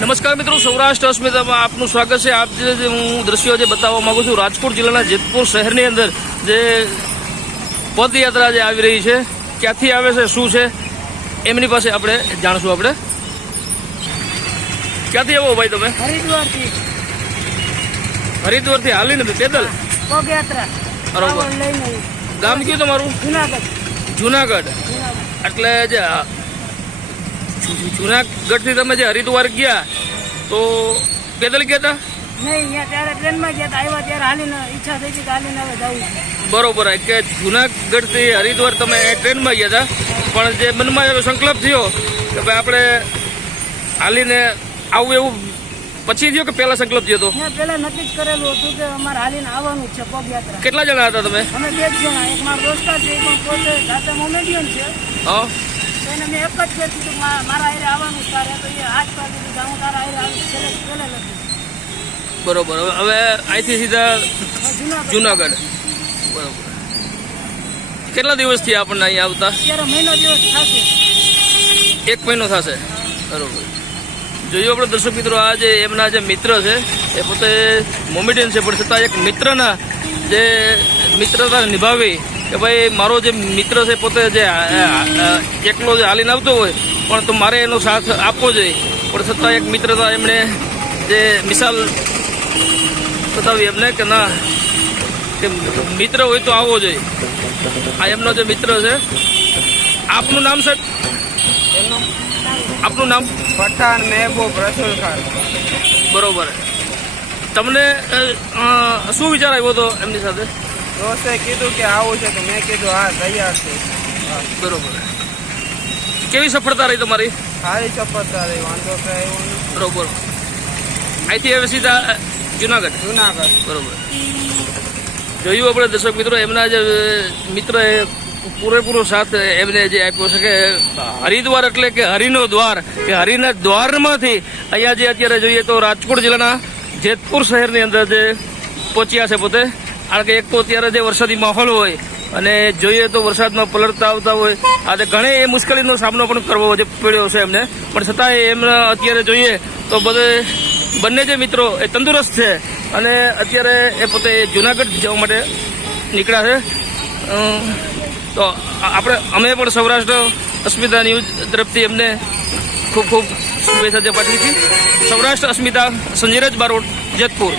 નમસ્કાર મિત્રો, સૌરાષ્ટ્ર અસ્મિતામાં આપનું સ્વાગત છે। આપ જે હું દ્રશ્યો જે બતાવવા માંગુ છું, રાજકોટ જિલ્લાના જેતપુર શહેરની અંદર જે પદયાત્રા જે આવી રહી છે, ક્યાંથી આવે છે, શું છે, એમની પાસે આપણે જાણશું। આપણે ક્યાંથી આવો ભાઈ તમે? હરિદ્વારથી। હરિદ્વારથી હાલીને પેદલ પગયાત્રા બરોબર। ગામ કયું તમારું? જુનાગઢ। જુનાગઢ। એટલે જે જુનાગઢથી તમે જે હરિદ્વાર ગયા તો પેદલ ગયા હતા? નહીં, અહીંયા ત્યારે ટ્રેનમાં ગયા હતા, આવ્યા ત્યારે હાલીને ઈચ્છા થઈ ગઈ કે હાલીને હવે જવું છે। બરોબર, કે જુનાગઢથી હરિદ્વાર તમે ટ્રેનમાં ગયા હતા, પણ જે મનમાં એવો સંકલ્પ થયો કે ભાઈ આપણે હાલીને આવું, એવું પછી થયો કે પહેલા સંકલ્પ થયો હતો? મેં પહેલા નક્કી જ કરેલું હતું કે અમારે હાલીને આવવાનું જ છે પગયાત્રા। કેટલા જણા હતા તમે? અમે 2 જ જણા, એક મારો દોસ્તાર છે, એક પણ પોતે જાતે મોમેડિયન છે। હા, એને મેં એક જ કહેતી હતું મારા હારે આવવાનું જ તારે, તો એ હાથ પાડી દીધું હું તારા હારે આવી છેલ્લે નથી। બરોબર। હવે અહીંથી સીધા જુનાગઢ। બરોબર, કેટલા દિવસથી આપણને અહીંયા આવતા? અત્યારે મહિનો દિવસ થશે, 1 મહિનો થશે। બરોબર, જોયું આપણે દર્શક મિત્રો, આ જે એમના જે મિત્ર છે એ પોતે મોમેડિયન છે, પણ છતાં એક મિત્રના જે મિત્રતા નિભાવી કે ભાઈ મારો જે મિત્ર છે પોતે જે એકલો જે હાલીને આવતો હોય પણ તો મારે એનો સાથ આપવો જોઈએ, પણ છતાં એક મિત્રતા એમણે જે મિસાલ બતાવી એમને કે ના, કે મિત્ર હોય તો આવવો જોઈએ। આ એમનો જે મિત્ર છે। આપનું નામ સાહેબ? આપનું નામ? પઠાણ મહેબૂબ રસુલ ખાન। બરોબર, તમને શું વિચાર આવ્યો હતો એમની સાથે? દોસ્તે કીધું કે આવું છે તો મેં કીધું હા તૈયાર છે। બરોબર, કેવી સફળતા રહી તમારી? સારી સફળતા રહી, વાંધો કઈ આવ્યો નહીં। બરોબર, અહીંથી હવે સીધા જુનાગઢ? જુનાગઢ। બરોબર, જોયું આપણે દર્શક મિત્રો, એમના જે મિત્ર એ પૂરેપૂરો સાથ એમને જે આપ્યો છે કે હરિદ્વાર એટલે કે હરિનો દ્વાર, કે હરિના દ્વારમાંથી અહીંયા જે અત્યારે જોઈએ તો રાજકોટ જિલ્લાના જેતપુર શહેરની અંદર જે પહોંચ્યા છે પોતે। કારણ કે એક તો અત્યારે જે વરસાદી માહોલ હોય અને જોઈએ તો વરસાદમાં પલળતા આવતા હોય, આજે ઘણી એ મુશ્કેલીનો સામનો પણ કરવો પડ્યો છે એમને, પણ છતાંય એમને અત્યારે જોઈએ તો બંને જે મિત્રો એ તંદુરસ્ત છે અને અત્યારે એ પોતે જુનાગઢ જવા માટે નીકળ્યા છે। તો અમે પણ સૌરાષ્ટ્ર અસ્મિતા ન્યૂઝ તરફથી એમને ખૂબ ખૂબ શુભેચ્છા પાઠવી હતી। સૌરાષ્ટ્ર અસ્મિતા, સંજયરાજ બારોટ, જેતપુર।